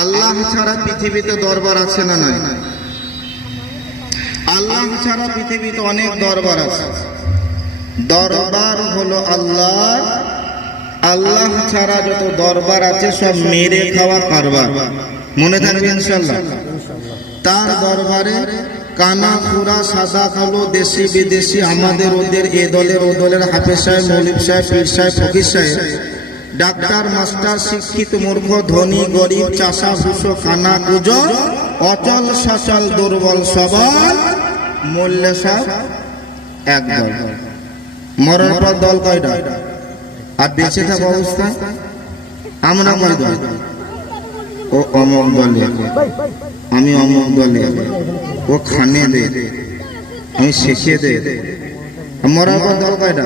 আল্লাহ ছাড়া পৃথিবীতে দরবার আছে না নাই? আল্লাহ ছাড়া পৃথিবীতে অনেক দরবার আছে। দরবার হলো আল্লাহ। আল্লাহ ছাড়া যত দরবার আছে সব মেরে খাওয়া কারবার। মনে থাকবে ইনশাআল্লাহ। তার দরবারে কানা পুরা সাদা কালো দেশি বিদেশি আমাদের ওদের এ দলের ও দলের হাফেজ সাহেব, মৌলভী সাহেব, পীর সাহেব, ফকির সাহেব, ডাক্তার, মাস্টার, শিক্ষিত, মূর্খ, ধনী, গরিব, চাষা, ভুষো, কানা, কুজো, অচল, সচল, দুর্বল, সবল, মূল্য সব এক দল। মরার পর দল কয়টা? আর বেঁচে থাকা অবস্থা আমরা কয় দল? ও অমক দলে, আমি অমক দলে, ও খানে দে, আমি শেখে দে। মরার পর দল কয়টা?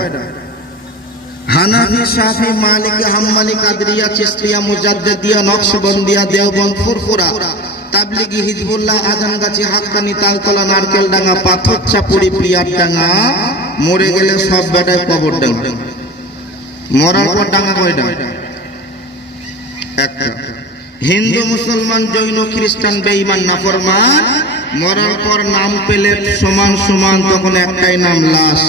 হানাফি, শাফি, মালিকি, হাম্বলি, কাদরিয়া, চিশতিয়া, মুজাদ্দিদিয়া, নকশবন্দিয়া, দেওবন্দ, ফুরফুরা, তাবলিগি, হিজবুল্লাহ, আজানগাছি, হাক্কানি, তালতলা, নারকেল ডাঙ্গা, পাথর চাপুরি, প্রিয়ার ডাঙ্গা, মরে গেলে সব বেটায় কবর ডাঙ্গা। মরার পর ডাঙ্গা কয়টা? একটা। হিন্দু, মুসলমান, জৈন, খ্রিস্টান, বেঈমান, নাফরমান, মরার পর নাম পেলে সমান সমান, তখন একটাই নাম, লাশ।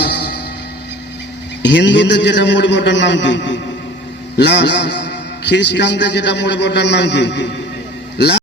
হিন্দুদের যেটা মরবে ওটার নাম কি? লাশ। খ্রিস্টানদের যেটা মরবে ওটার নাম কি?